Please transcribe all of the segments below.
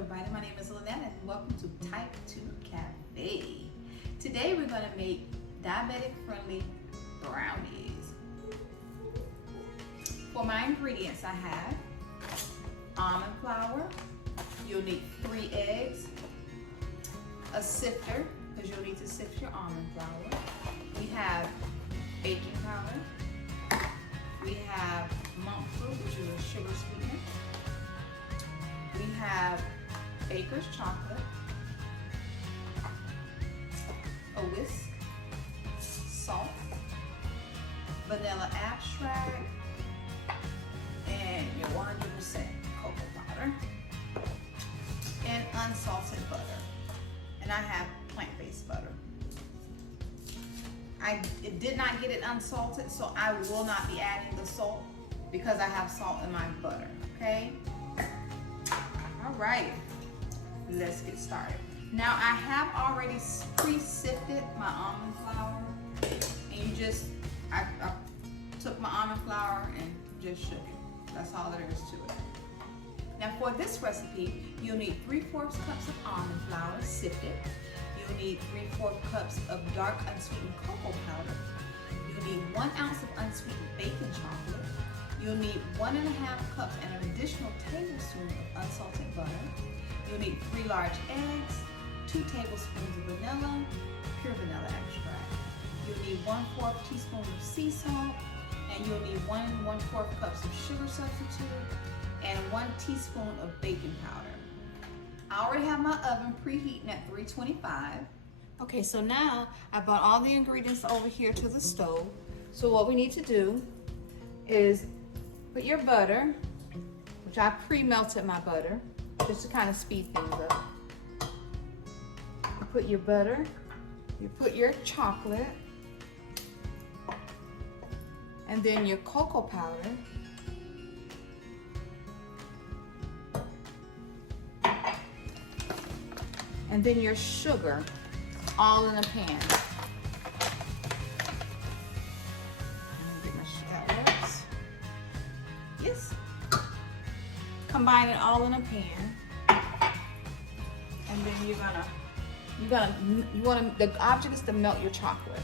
everybody, my name is Lynette and welcome to Type 2 Cafe. Today we're going to make diabetic friendly brownies. For my ingredients I have almond flour, you'll need 3 eggs, a sifter because you'll need to sift your almond flour. We have baking powder, we have monk fruit, which is a sugar sweetener. We have baker's chocolate, a whisk, salt, vanilla extract, and your 100% cocoa powder, and unsalted butter. And I have plant-based butter. I did not get it unsalted, so I will not be adding the salt because I have salt in my butter, okay? All right, let's get started. Now I have already pre-sifted my almond flour, and I took my almond flour and just shook it. That's all there is to it. Now for this recipe, you'll need 3/4 cups of almond flour sifted. You'll need 3/4 cups of dark unsweetened cocoa powder. You'll need 1 ounce of unsweetened baking chocolate. You'll need 1½ cups and an additional tablespoon of unsalted butter. You'll need 3 large eggs, 2 tablespoons of vanilla, pure vanilla extract. You'll need 1/4 teaspoon of sea salt, and you'll need 1 1/4 cups of sugar substitute and 1 teaspoon of baking powder. I already have my oven preheating at 325. Okay, so now I brought all the ingredients over here to the stove. So what we need to do is put your butter, which I pre-melted my butter, just to kind of speed things up. You put your butter, you put your chocolate, and then your cocoa powder, and then your sugar, all in a pan. Yes. Combine it all in a pan, and then the object is to melt your chocolate.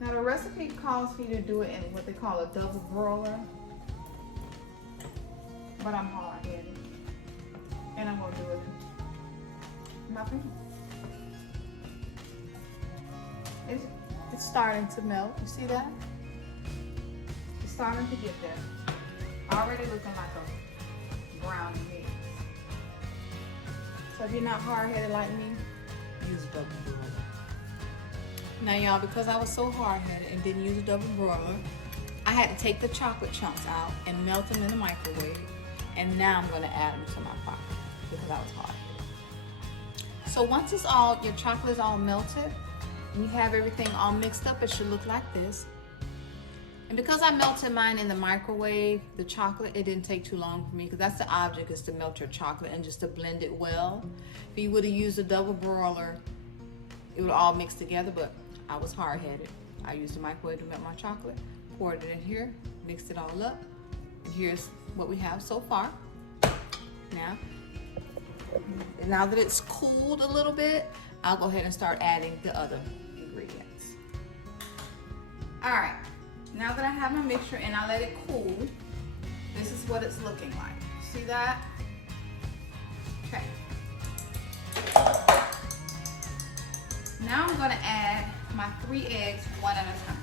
Now the recipe calls for you to do it in what they call a double broiler, but I'm hard-headed, and I'm gonna do it in my pan. It's starting to melt. You see that? It's starting to get there. Already looking like a brownie mix. So if you're not hard-headed like me, use a double broiler. Now y'all, because I was so hard-headed and didn't use a double broiler, I had to take the chocolate chunks out and melt them in the microwave. And now I'm gonna add them to my pot because I was hard-headed. So once your chocolate is all melted, and you have everything all mixed up, it should look like this. And because I melted mine in the microwave, the chocolate, it didn't take too long for me because that's the object, is to melt your chocolate and just to blend it well. If you would have used a double broiler, it would all mix together, but I was hard-headed. I used the microwave to melt my chocolate, poured it in here, mixed it all up, and here's what we have so far. Now that it's cooled a little bit, I'll go ahead and start adding the other ingredients. All right, now that I have my mixture and I let it cool, this is what it's looking like. See that? Okay. Now I'm gonna add my 3 eggs one at a time.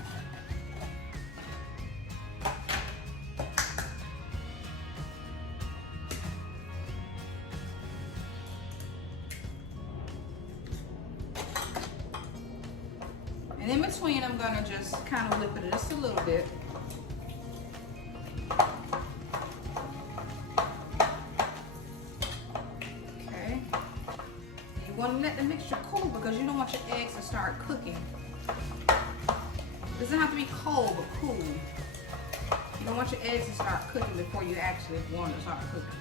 And in between, I'm gonna just kind of whip it just a little bit. Okay. You want to let the mixture cool because you don't want your eggs to start cooking. It doesn't have to be cold, but cool. You don't want your eggs to start cooking before you actually want to start cooking.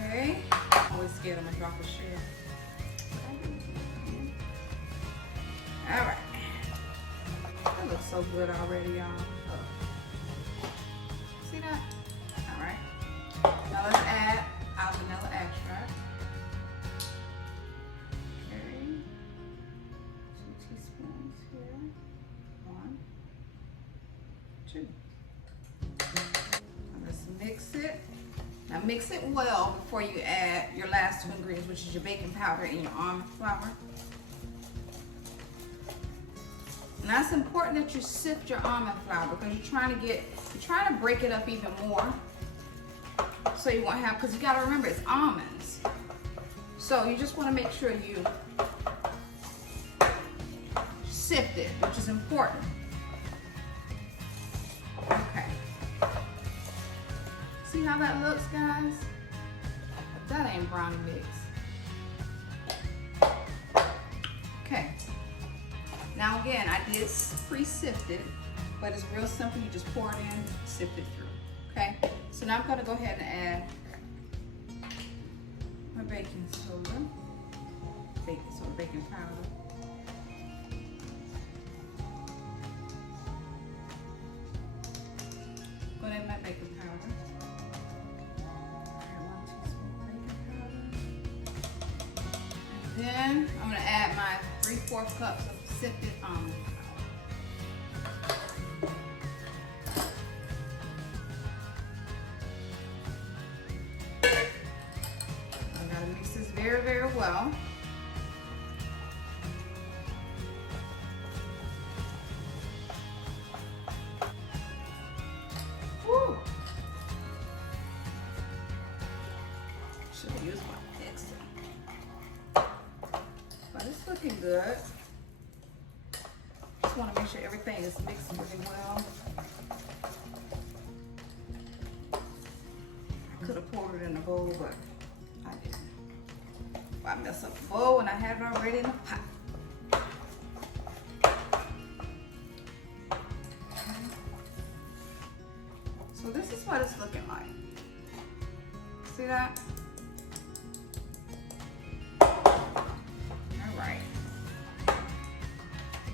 Okay. Always scared I'm gonna drop a shell. All right. That looks so good already, y'all. Oh. See that? All right. Now let's add our vanilla extract. Okay. 2 teaspoons here. 1, 2. Now let's mix it. Now mix it well before you add your last 2 ingredients, which is your baking powder and your almond flour. Now it's important that you sift your almond flour because you're trying to break it up even more. So you won't have, because you gotta remember it's almonds. So you just wanna make sure you sift it, which is important. Okay. See how that looks, guys? That ain't brownie mix. Okay. Now again, I did pre-sift it, but it's real simple. You just pour it in, sift it through. Okay. So now I'm gonna go ahead and add my baking powder. Go ahead and my baking powder. Add 1 teaspoon baking powder. And then I'm gonna add my 3/4 cups of sifted almond flour. I gotta mix this very, very well. Woo! Should have used my mixer. But it's looking good. Just want to make sure everything is mixed really well. I could have poured it in a bowl, but I didn't. I messed up the bowl and I had it already in the pot. Okay. So this is what it's looking like. See that?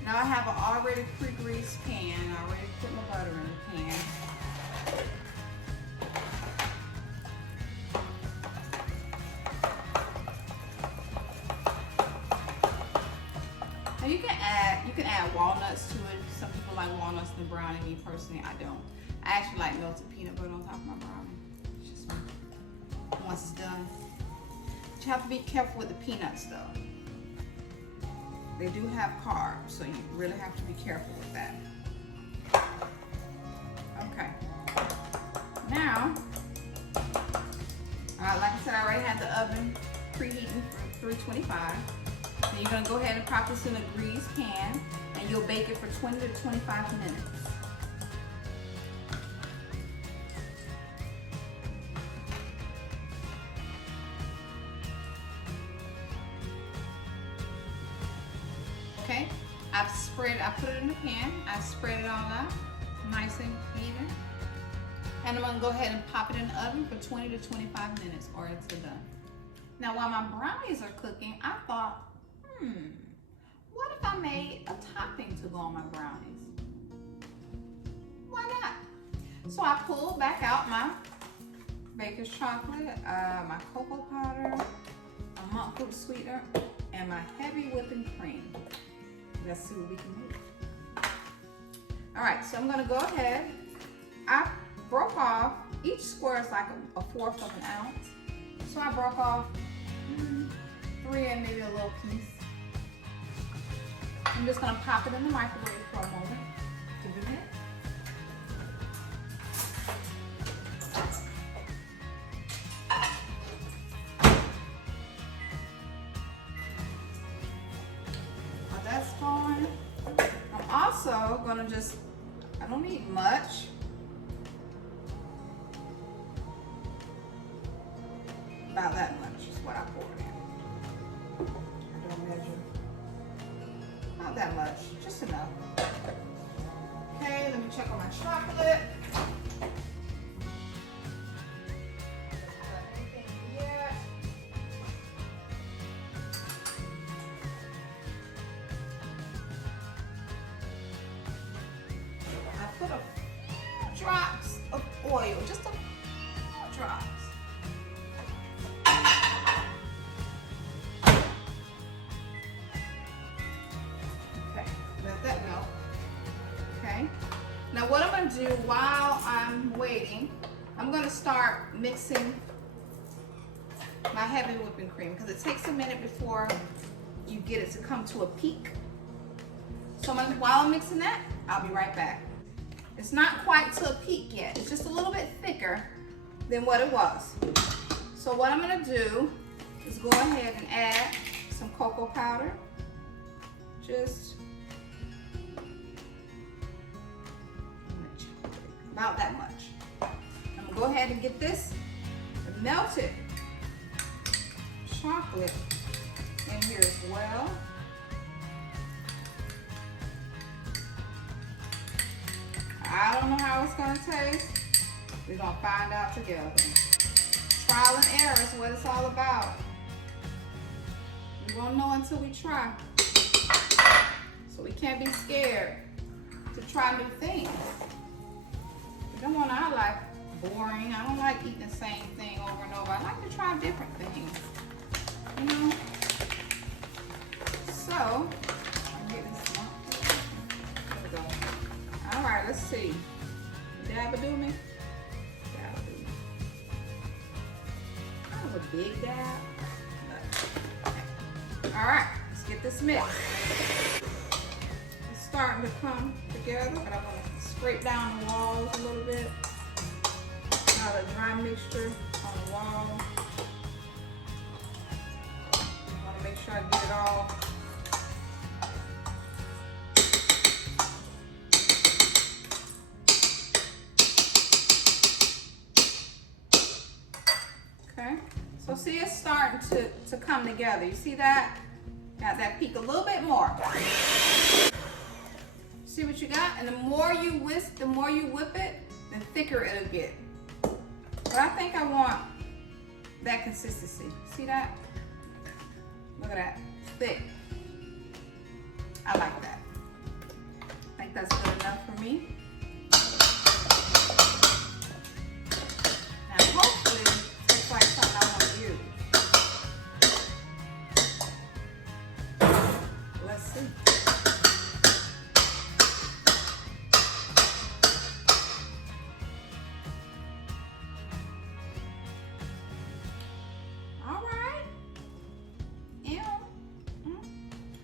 Now I have an already pre-greased pan. I already put my butter in the pan. Now you can add walnuts to it. Some people like walnuts in the brownie. Me personally, I don't. I actually like melted peanut butter on top of my brownie. It's just me. Once it's done. But you have to be careful with the peanuts though. They do have carbs, so you really have to be careful with that. Okay. Now, like I said, I already had the oven preheating for 325. Then you're gonna go ahead and pop this in a greased pan, and you'll bake it for 20 to 25 minutes. Okay, I put it in the pan, I spread it all out, nice and even. And I'm gonna go ahead and pop it in the oven for 20 to 25 minutes or it's done. Now while my brownies are cooking, I thought, what if I made a topping to go on my brownies? Why not? So I pulled back out my baker's chocolate, my cocoa powder, a monk fruit sweetener, and my heavy whipping cream. Let's see what we can make. All right, so I'm gonna go ahead. I broke off, each square is like a 1/4 of an ounce. So I broke off 3 and maybe a little piece. I'm just gonna pop it in the microwave for a moment. Give it a minute. While that's going, I'm also gonna I don't need much. About that much is what I poured in. I don't measure. Not that much, just enough. Okay, let me check on my chocolate. I put a few drops of oil, just a few drops. Okay, let that melt. Okay. Now what I'm gonna do while I'm waiting, I'm gonna start mixing my heavy whipping cream because it takes a minute before you get it to come to a peak. So while I'm mixing that, I'll be right back. It's not quite to a peak yet. It's just a little bit thicker than what it was. So what I'm gonna do is go ahead and add some cocoa powder. Just about that much. I'm gonna go ahead and get this melted chocolate in here as well. I don't know how it's gonna taste. We're gonna find out together. Trial and error is what it's all about. We won't know until we try. So we can't be scared to try new things. We don't want our life boring. I don't like eating the same thing over and over. I like to try different things. You know? So, I'm getting this one. There we go. All right, let's see. Dab do me? Dab do me. Kind of a big dab. Okay. All right, let's get this mixed. It's starting to come together, but I'm gonna scrape down the walls a little bit. Now the dry mixture on the wall. I want to make sure I get it all. Okay, so see it's starting to come together. You see that? Got that peak a little bit more. See what you got? And the more you whisk, the more you whip it, the thicker it'll get. But I think I want that consistency. See that? Look at that, thick. I like that. I think that's good enough for me. Now hopefully it tastes like something I want to use. Let's see.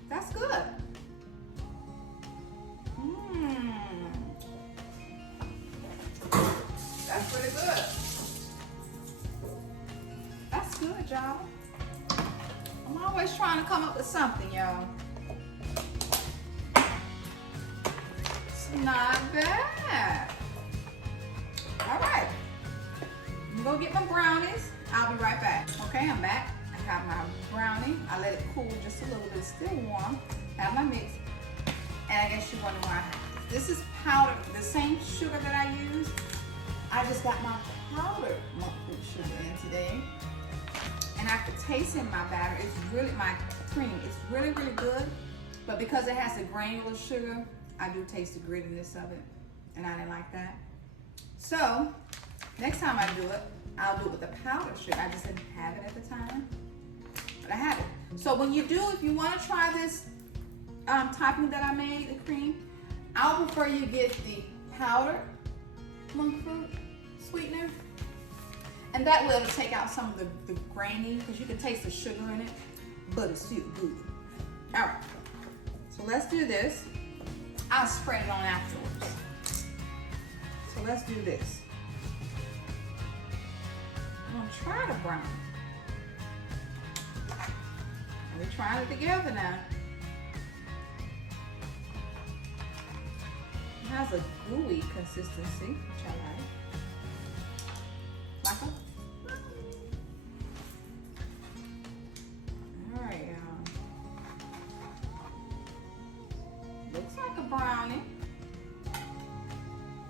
That's good. That's pretty good. That's good, y'all. I'm always trying to come up with something, y'all. It's not bad. All right. I'm gonna go get my brownies. I'll be right back. Okay, I'm back. I have my brownie. I let it cool just a little bit. It's still warm. I have my mix. And I guess you wonder why. This is powder, the same sugar that I use. I just got my powdered monk fruit sugar in today. And after tasting my batter, it's really, my cream, it's really, really good. But because it has the granular sugar, I do taste the grittiness of it. And I didn't like that. So, next time I do it, I'll do it with the powdered sugar. I just didn't have it at the time. I have it. So when you do, if you want to try this topping that I made, the cream, I'll prefer you get the powdered monk fruit sweetener, and that will take out some of the grainy, because you can taste the sugar in it, but it's still good. All right, so let's do this. I'll spread it on afterwards. So let's do this. I'm gonna try the brownie. We're trying it together now. It has a gooey consistency, which I like. Like a... All right, y'all. Looks like a brownie.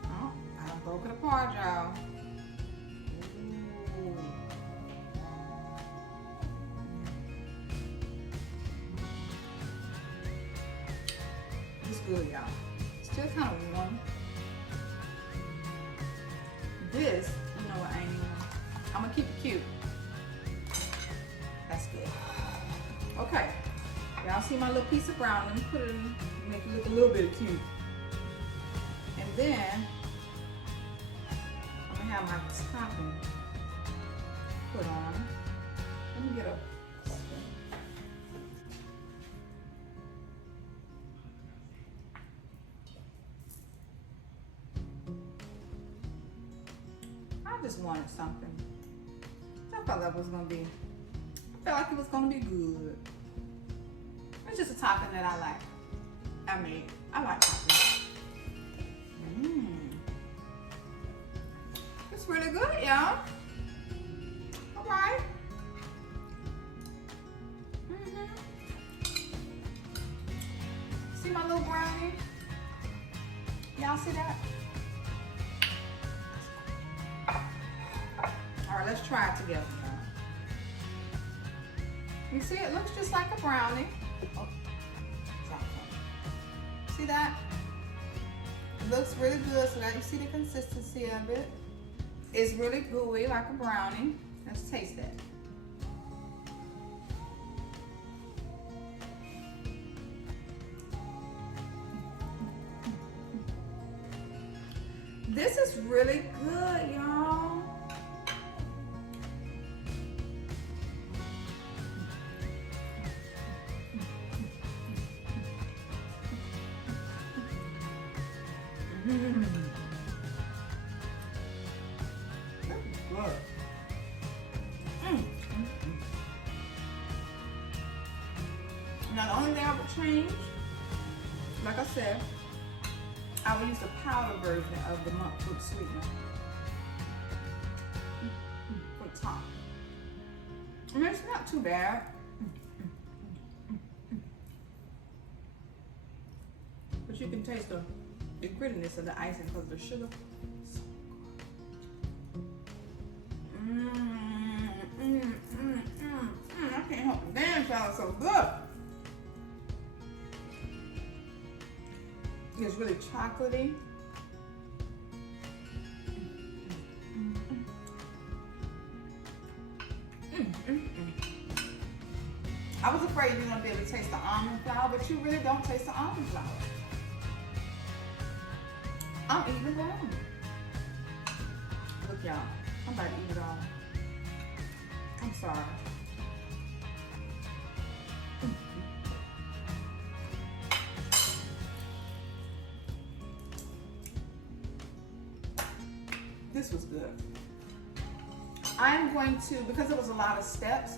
Oh, I broke it apart, y'all. Good, y'all. Still kind of warm, this, you know what, I ain't even, I'm gonna keep it cute. That's good. Okay, y'all see my little piece of brown. Let me put it in, make it look a little bit cute. And then, I'm gonna have my topping put on. Let me get a, I just wanted something. I felt like it was gonna be, I felt like it was gonna be good. It's just a topping that I like. I mean, I like topping. It's really good, y'all. All right. See my little brownie? Y'all see that? All right, let's try it together, y'all. You see, it looks just like a brownie. Oh, drop some. See that? It looks really good, so that you see the consistency of it. It's really gooey like a brownie. Let's taste it. This is really good, y'all. Now the only thing I would change, like I said, I would use the powder version of the monk fruit sweetener for the top. I mean, it's not too bad. But you can taste the grittiness of the icing because of the sugar. I can't help it. Damn, y'all, so good. It's really chocolatey. I was afraid you were going to be able to taste the almond flour, but you really don't taste the almond flour. I'm eating it wrong. Look, y'all. I'm about to eat it all. I'm sorry. This was good. I'm going to, because it was a lot of steps,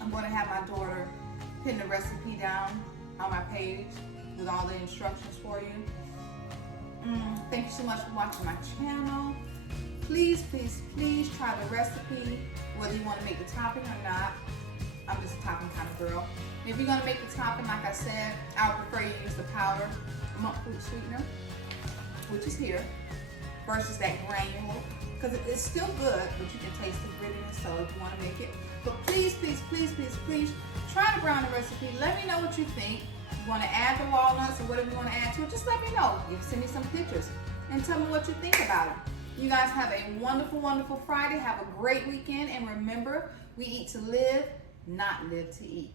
I'm going to have my daughter pin the recipe down on my page with all the instructions for you. Thank you so much for watching my channel. Please, please, please try the recipe, whether you want to make the topping or not. I'm just a topping kind of girl. If you're going to make the topping, like I said, I would prefer you use the powder monk fruit sweetener, which is here, versus that granule, because it's still good, but you can taste the grittiness, so if you want to make it. But please, please, please, please, please, try the brownie recipe. Let me know what you think. If you want to add the walnuts or whatever you want to add to it, just let me know. You can send me some pictures and tell me what you think about it. You guys have a wonderful, wonderful Friday. Have a great weekend, and remember, we eat to live, not live to eat.